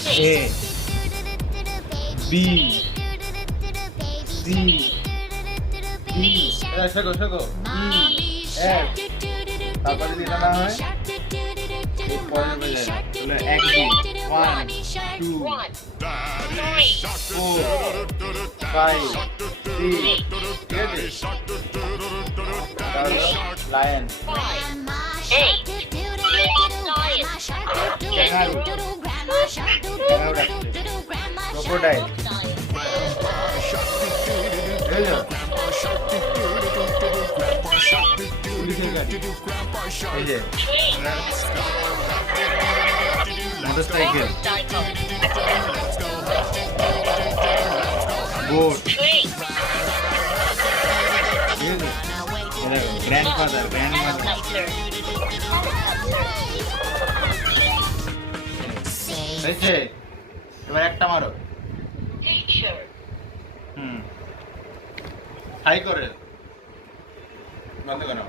A B C D শেখো E F তারপরে যদি এটা না হয় পরে হয়ে যায় তাহলে এক দিন 1 2 4 5 6 ঠিক আছে তাহলে লায়ন ক্রোকোডাইল এই যে মোটরসাইকেল বোট গ্র্যান্ডফাদার হয়েছে এবার একটা মারো হাই করে বন্ধ করো